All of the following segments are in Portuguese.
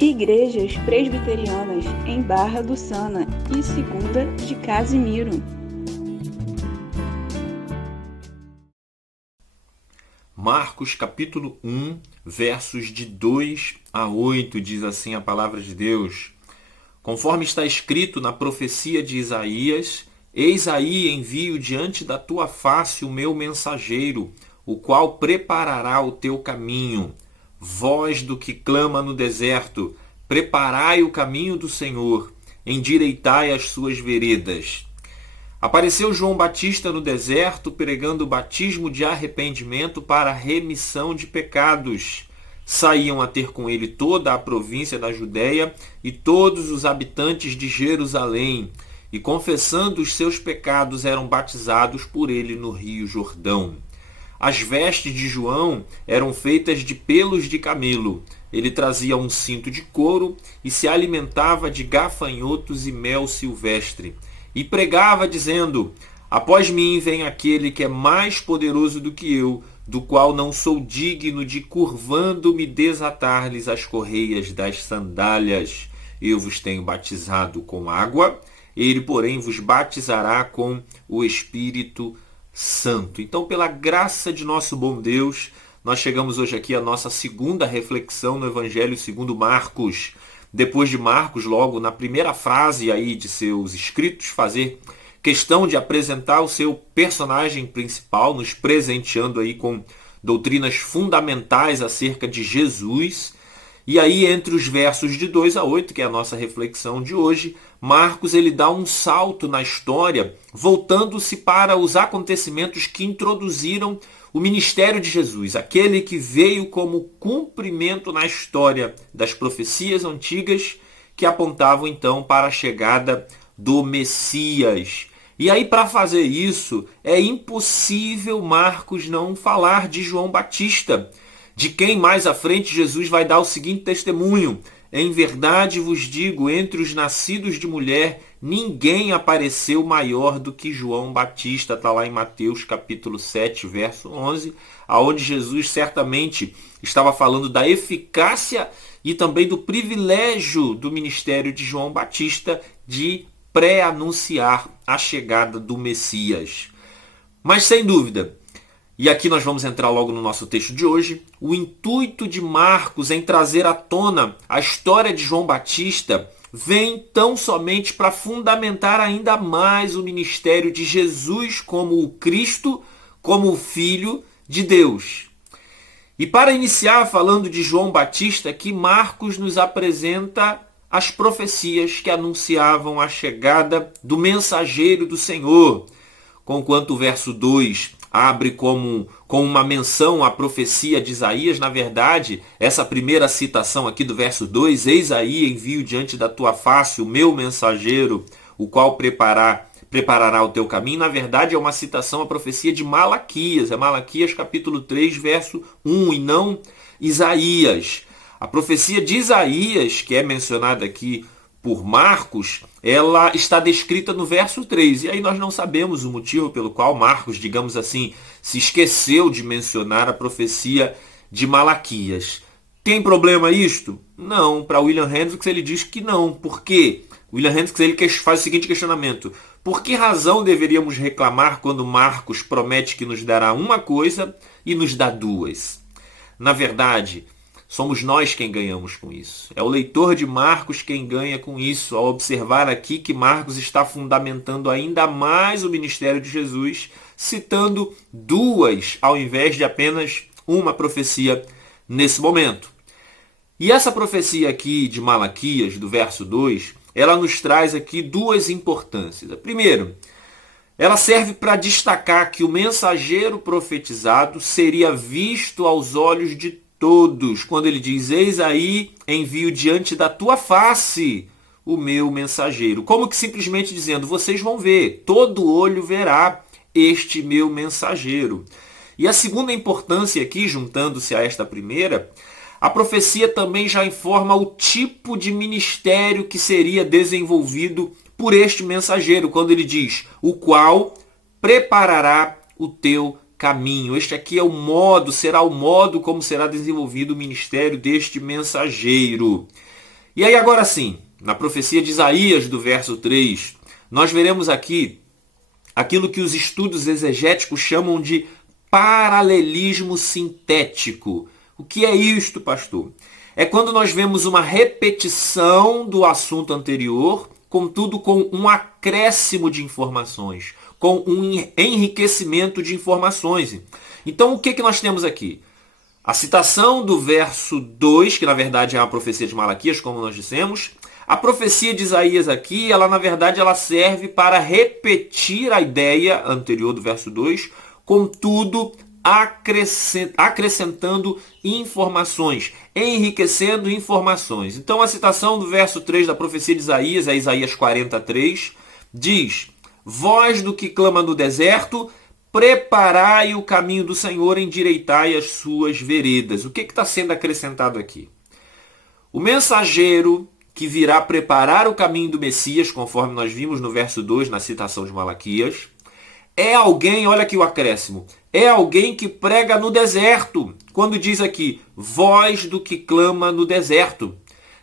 Igrejas Presbiterianas em Barra do Sana e Segunda de Casimiro. Marcos capítulo 1, versos de 2 a 8, diz assim a palavra de Deus. Conforme está escrito na profecia de Isaías, eis aí envio diante da tua face o meu mensageiro, o qual preparará o teu caminho. Voz do que clama no deserto, preparai o caminho do Senhor, endireitai as suas veredas. Apareceu João Batista no deserto, pregando o batismo de arrependimento para a remissão de pecados. Saíam a ter com ele toda a província da Judéia e todos os habitantes de Jerusalém, e confessando os seus pecados eram batizados por ele no rio Jordão. As vestes de João eram feitas de pelos de camelo. Ele trazia um cinto de couro e se alimentava de gafanhotos e mel silvestre. E pregava dizendo: após mim vem aquele que é mais poderoso do que eu, do qual não sou digno de, curvando-me, desatar-lhes as correias das sandálias. Eu vos tenho batizado com água, ele, porém, vos batizará com o Espírito Santo. Então, pela graça de nosso bom Deus, nós chegamos hoje aqui à nossa segunda reflexão no Evangelho segundo Marcos. Depois de Marcos, logo na primeira frase aí de seus escritos, fazer questão de apresentar o seu personagem principal, nos presenteando aí com doutrinas fundamentais acerca de Jesus. E aí, entre os versos de 2 a 8, que é a nossa reflexão de hoje, Marcos ele dá um salto na história, voltando-se para os acontecimentos que introduziram o ministério de Jesus, aquele que veio como cumprimento na história das profecias antigas que apontavam então para a chegada do Messias. E aí, para fazer isso, é impossível Marcos não falar de João Batista, de quem mais à frente Jesus vai dar o seguinte testemunho: em verdade vos digo, entre os nascidos de mulher, ninguém apareceu maior do que João Batista. Está lá em Mateus capítulo 7, verso 11, aonde Jesus certamente estava falando da eficácia e também do privilégio do ministério de João Batista de pré-anunciar a chegada do Messias. Mas sem dúvida, e aqui nós vamos entrar logo no nosso texto de hoje, o intuito de Marcos em trazer à tona a história de João Batista vem tão somente para fundamentar ainda mais o ministério de Jesus como o Cristo, como o Filho de Deus. E para iniciar falando de João Batista, aqui Marcos nos apresenta as profecias que anunciavam a chegada do mensageiro do Senhor, conquanto o verso 2 abre com uma menção à profecia de Isaías. Na verdade, essa primeira citação aqui do verso 2, eis aí envio diante da tua face o meu mensageiro, o qual preparará o teu caminho, na verdade é uma citação à profecia de Malaquias, é Malaquias capítulo 3, verso 1, e não Isaías. A profecia de Isaías, que é mencionada aqui por Marcos, ela está descrita no verso 3. E aí nós não sabemos o motivo pelo qual Marcos, digamos assim, se esqueceu de mencionar a profecia de Malaquias. Tem problema isto? Não. Para William Hendricks ele diz que não. Por quê? William Hendricks ele faz o seguinte questionamento: por que razão deveríamos reclamar quando Marcos promete que nos dará uma coisa e nos dá duas? Na verdade, somos nós quem ganhamos com isso. É o leitor de Marcos quem ganha com isso, ao observar aqui que Marcos está fundamentando ainda mais o ministério de Jesus, citando duas, ao invés de apenas uma profecia nesse momento. E essa profecia aqui de Malaquias, do verso 2, ela nos traz aqui duas importâncias. Primeiro, ela serve para destacar que o mensageiro profetizado seria visto aos olhos de todos, quando ele diz: eis aí envio diante da tua face o meu mensageiro. Como que simplesmente dizendo: vocês vão ver, todo olho verá este meu mensageiro. E a segunda importância aqui, juntando-se a esta primeira, a profecia também já informa o tipo de ministério que seria desenvolvido por este mensageiro, quando ele diz: o qual preparará o teu caminho. Este aqui é o modo, será o modo como será desenvolvido o ministério deste mensageiro. E aí agora sim, na profecia de Isaías, do verso 3, nós veremos aqui aquilo que os estudos exegéticos chamam de paralelismo sintético. O que é isto, pastor? É quando nós vemos uma repetição do assunto anterior, contudo com um acréscimo de informações, com um enriquecimento de informações. Então o que nós temos aqui? A citação do verso 2, que na verdade é uma profecia de Malaquias, como nós dissemos. A profecia de Isaías aqui, ela na verdade ela serve para repetir a ideia anterior do verso 2, contudo acrescentando informações, enriquecendo informações. Então a citação do verso 3 da profecia de Isaías, é Isaías 43, diz: voz do que clama no deserto, preparai o caminho do Senhor, endireitai as suas veredas. O que está sendo acrescentado aqui? O mensageiro que virá preparar o caminho do Messias, conforme nós vimos no verso 2, na citação de Malaquias, é alguém, olha aqui o acréscimo, é alguém que prega no deserto, quando diz aqui, voz do que clama no deserto.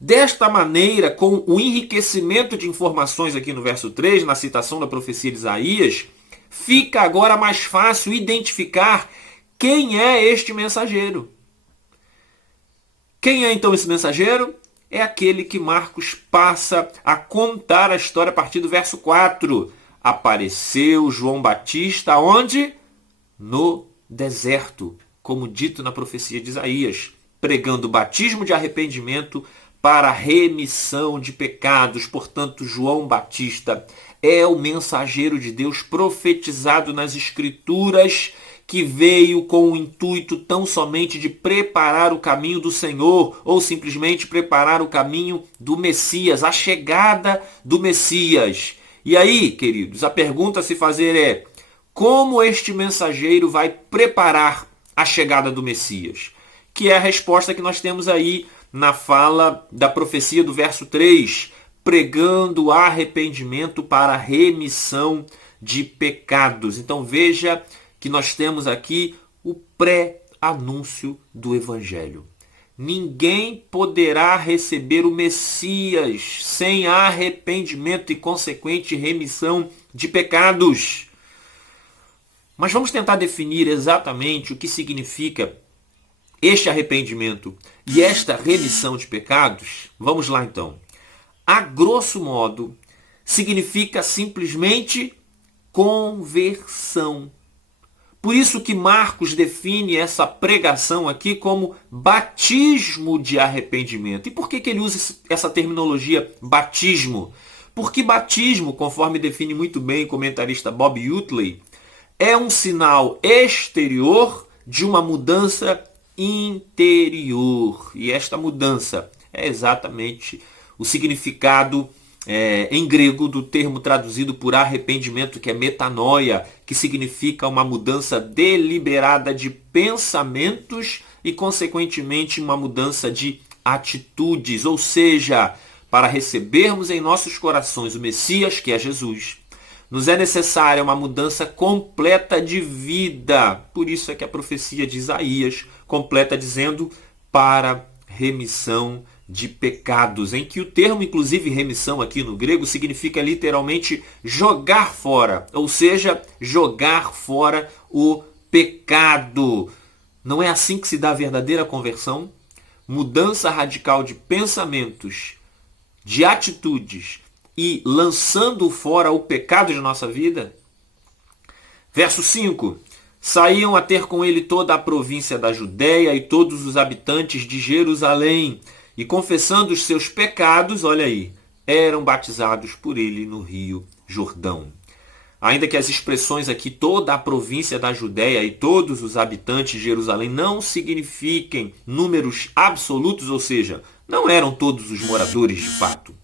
Desta maneira, com o enriquecimento de informações aqui no verso 3, na citação da profecia de Isaías, fica agora mais fácil identificar quem é este mensageiro. Quem é então esse mensageiro? É aquele que Marcos passa a contar a história a partir do verso 4. Apareceu João Batista onde? No deserto, como dito na profecia de Isaías, pregando o batismo de arrependimento para a remissão de pecados. Portanto, João Batista é o mensageiro de Deus profetizado nas Escrituras, que veio com o intuito tão somente de preparar o caminho do Senhor, ou simplesmente preparar o caminho do Messias, a chegada do Messias. E aí, queridos, a pergunta a se fazer é: como este mensageiro vai preparar a chegada do Messias? Que é a resposta que nós temos aí na fala da profecia do verso 3, pregando arrependimento para a remissão de pecados. Então veja que nós temos aqui o pré-anúncio do Evangelho. Ninguém poderá receber o Messias sem arrependimento e consequente remissão de pecados. Mas vamos tentar definir exatamente o que significa este arrependimento e esta remissão de pecados. Vamos lá então. A grosso modo, significa simplesmente conversão. Por isso que Marcos define essa pregação aqui como batismo de arrependimento. E por que ele usa essa terminologia batismo? Porque batismo, conforme define muito bem o comentarista Bob Utley, é um sinal exterior de uma mudança interior. E esta mudança é exatamente o significado em grego do termo traduzido por arrependimento, que é metanoia, que significa uma mudança deliberada de pensamentos e, consequentemente, uma mudança de atitudes. Ou seja, para recebermos em nossos corações o Messias, que é Jesus, nos é necessária uma mudança completa de vida. Por isso é que a profecia de Isaías completa dizendo para remissão de pecados, em que o termo, inclusive, remissão aqui no grego, significa literalmente jogar fora, ou seja, jogar fora o pecado. Não é assim que se dá a verdadeira conversão? Mudança radical de pensamentos, de atitudes e lançando fora o pecado de nossa vida? Verso 5. Saíam a ter com ele toda a província da Judéia e todos os habitantes de Jerusalém, e confessando os seus pecados, olha aí, eram batizados por ele no rio Jordão. Ainda que as expressões aqui, toda a província da Judéia e todos os habitantes de Jerusalém, não signifiquem números absolutos, ou seja, não eram todos os moradores de fato.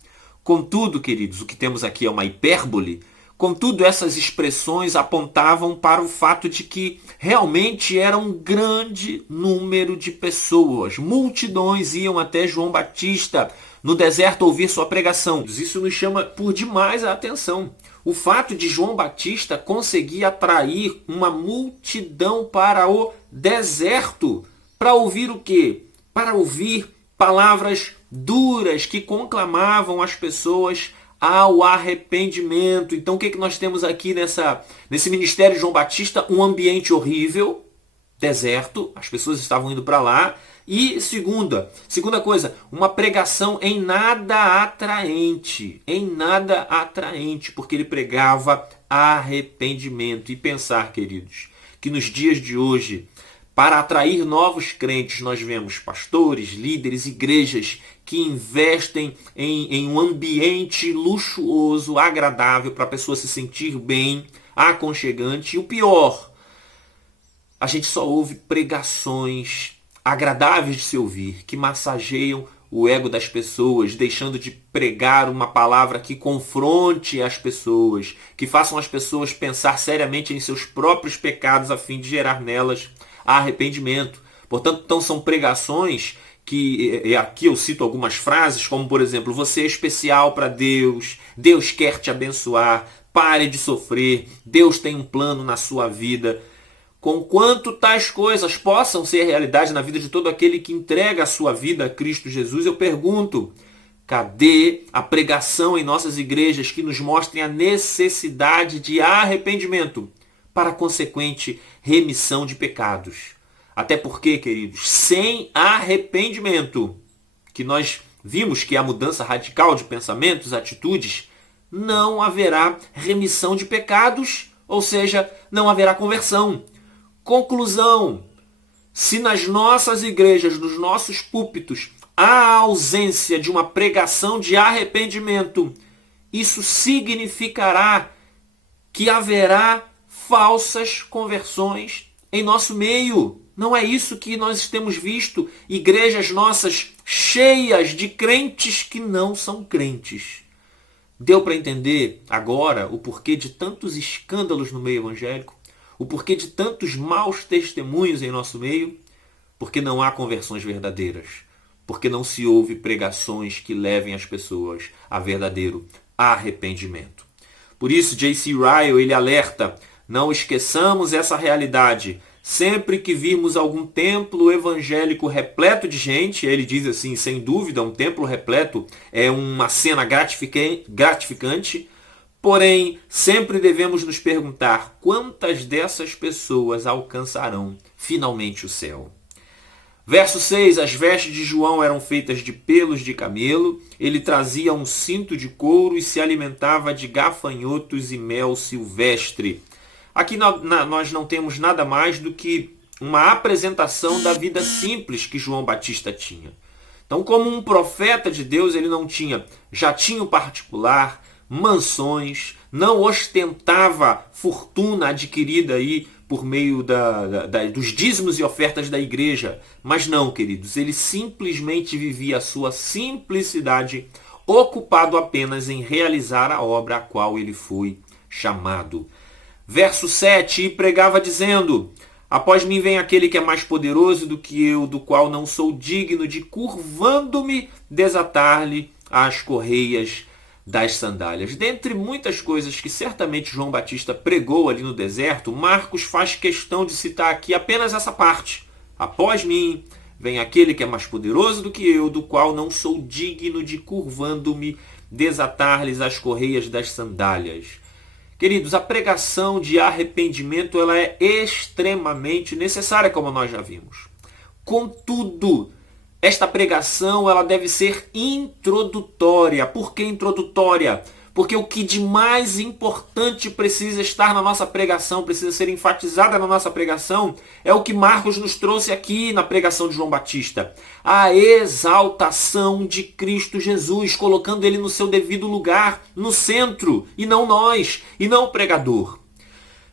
Contudo, queridos, o que temos aqui é uma hipérbole. Contudo, essas expressões apontavam para o fato de que realmente era um grande número de pessoas. Multidões iam até João Batista no deserto ouvir sua pregação. Isso nos chama por demais a atenção. O fato de João Batista conseguir atrair uma multidão para o deserto. Para ouvir o quê? Para ouvir palavras duras que conclamavam as pessoas ao arrependimento. Então o que nós temos aqui nesse ministério de João Batista? Um ambiente horrível, deserto, as pessoas estavam indo para lá. E segunda coisa, uma pregação em nada atraente, porque ele pregava arrependimento. E pensar, queridos, que nos dias de hoje, para atrair novos crentes, nós vemos pastores, líderes, igrejas que investem em um ambiente luxuoso, agradável, para a pessoa se sentir bem, aconchegante. E o pior, a gente só ouve pregações agradáveis de se ouvir, que massageiam o ego das pessoas, deixando de pregar uma palavra que confronte as pessoas, que façam as pessoas pensar seriamente em seus próprios pecados a fim de gerar nelas arrependimento. Portanto, então são pregações que, aqui eu cito algumas frases, como por exemplo, você é especial para Deus, Deus quer te abençoar, pare de sofrer, Deus tem um plano na sua vida. Conquanto tais coisas possam ser realidade na vida de todo aquele que entrega a sua vida a Cristo Jesus, eu pergunto, cadê a pregação em nossas igrejas que nos mostrem a necessidade de arrependimento para a consequente remissão de pecados? Até porque, queridos, sem arrependimento, que nós vimos que é a mudança radical de pensamentos, atitudes, não haverá remissão de pecados, ou seja, não haverá conversão. Conclusão, se nas nossas igrejas, nos nossos púlpitos, há ausência de uma pregação de arrependimento, isso significará que haverá falsas conversões em nosso meio. Não é isso que nós temos visto, igrejas nossas cheias de crentes que não são crentes. Deu para entender agora o porquê de tantos escândalos no meio evangélico? O porquê de tantos maus testemunhos em nosso meio? Porque não há conversões verdadeiras. Porque não se ouve pregações que levem as pessoas a verdadeiro arrependimento. Por isso, J.C. Ryle, ele alerta, não esqueçamos essa realidade. Sempre que virmos algum templo evangélico repleto de gente, ele diz assim, sem dúvida, um templo repleto é uma cena gratificante. Porém, sempre devemos nos perguntar quantas dessas pessoas alcançarão finalmente o céu. Verso 6, as vestes de João eram feitas de pelos de camelo, ele trazia um cinto de couro e se alimentava de gafanhotos e mel silvestre. Aqui nós não temos nada mais do que uma apresentação da vida simples que João Batista tinha. Então, como um profeta de Deus, ele não tinha jatinho particular, mansões, não ostentava fortuna adquirida aí por meio dos dízimos e ofertas da igreja. Mas não, queridos, ele simplesmente vivia a sua simplicidade, ocupado apenas em realizar a obra a qual ele foi chamado. Verso 7, e pregava dizendo, após mim vem aquele que é mais poderoso do que eu, do qual não sou digno de, curvando-me, desatar-lhe as correias das sandálias. Dentre muitas coisas que certamente João Batista pregou ali no deserto, Marcos faz questão de citar aqui apenas essa parte. Após mim vem aquele que é mais poderoso do que eu, do qual não sou digno de, curvando-me, desatar-lhes as correias das sandálias. Queridos, a pregação de arrependimento ela é extremamente necessária, como nós já vimos. Contudo, esta pregação ela deve ser introdutória. Por que introdutória? Porque o que de mais importante precisa estar na nossa pregação, precisa ser enfatizada na nossa pregação, é o que Marcos nos trouxe aqui na pregação de João Batista. A exaltação de Cristo Jesus, colocando ele no seu devido lugar, no centro, e não nós, e não o pregador.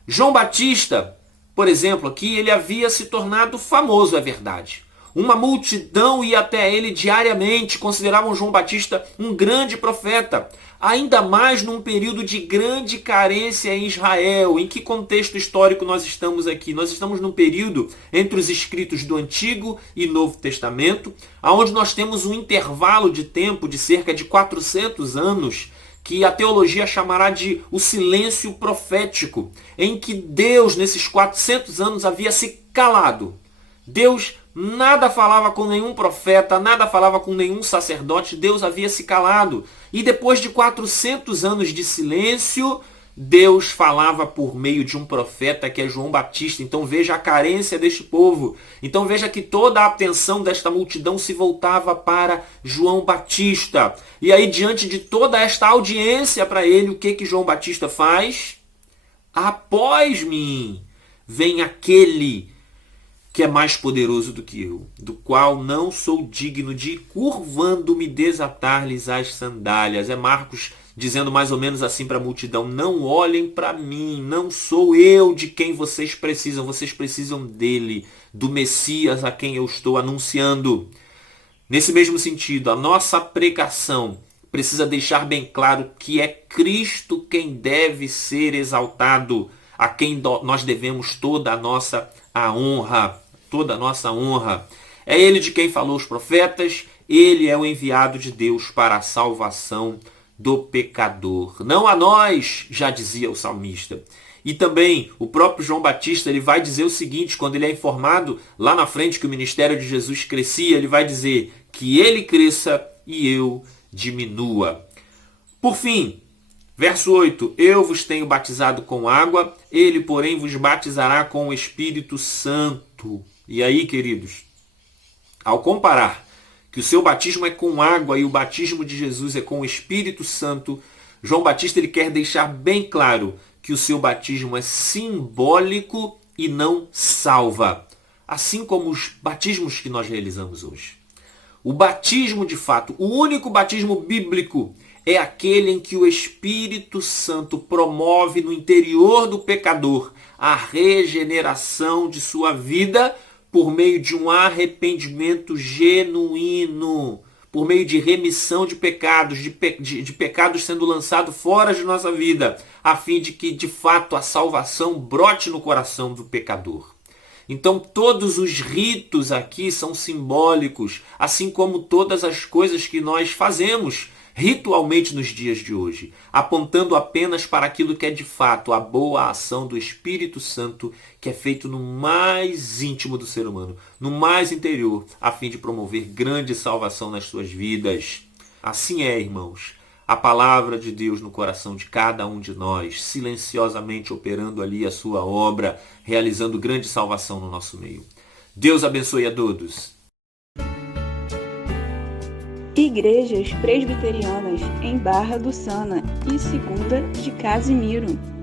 João Batista, por exemplo, aqui, ele havia se tornado famoso, é verdade. Uma multidão ia até ele diariamente, consideravam João Batista um grande profeta. Ainda mais num período de grande carência em Israel. Em que contexto histórico nós estamos aqui? Nós estamos num período entre os escritos do Antigo e Novo Testamento, onde nós temos um intervalo de tempo de cerca de 400 anos, que a teologia chamará de o silêncio profético, em que Deus, nesses 400 anos, havia se calado. Deus nada falava com nenhum profeta, nada falava com nenhum sacerdote, Deus havia se calado. E depois de 400 anos de silêncio, Deus falava por meio de um profeta que é João Batista. Então veja a carência deste povo. Então veja que toda a atenção desta multidão se voltava para João Batista. E aí, diante de toda esta audiência para ele, o que João Batista faz? Após mim vem aquele que é mais poderoso do que eu, do qual não sou digno de, curvando-me, desatar-lhes as sandálias. É Marcos dizendo mais ou menos assim para a multidão: não olhem para mim, não sou eu de quem vocês precisam dele, do Messias a quem eu estou anunciando. Nesse mesmo sentido, a nossa pregação precisa deixar bem claro que é Cristo quem deve ser exaltado, a quem nós devemos toda a nossa honra. É ele de quem falou os profetas, ele é o enviado de Deus para a salvação do pecador. Não a nós, já dizia o salmista. E também o próprio João Batista, ele vai dizer o seguinte, quando ele é informado lá na frente que o ministério de Jesus crescia, ele vai dizer que ele cresça e eu diminua. Por fim, verso 8, eu vos tenho batizado com água, ele, porém, vos batizará com o Espírito Santo. E aí, queridos, ao comparar que o seu batismo é com água e o batismo de Jesus é com o Espírito Santo, João Batista ele quer deixar bem claro que o seu batismo é simbólico e não salva, assim como os batismos que nós realizamos hoje. O batismo de fato, o único batismo bíblico, é aquele em que o Espírito Santo promove no interior do pecador a regeneração de sua vida por meio de um arrependimento genuíno, por meio de remissão de pecados, de pecados sendo lançados fora de nossa vida, a fim de que, de fato, a salvação brote no coração do pecador. Então, todos os ritos aqui são simbólicos, assim como todas as coisas que nós fazemos ritualmente nos dias de hoje, apontando apenas para aquilo que é de fato a boa ação do Espírito Santo, que é feito no mais íntimo do ser humano, no mais interior, a fim de promover grande salvação nas suas vidas. Assim é, irmãos, a palavra de Deus no coração de cada um de nós, silenciosamente operando ali a sua obra, realizando grande salvação no nosso meio. Deus abençoe a todos. Igrejas Presbiterianas em Barra do Sana e Segunda de Casimiro.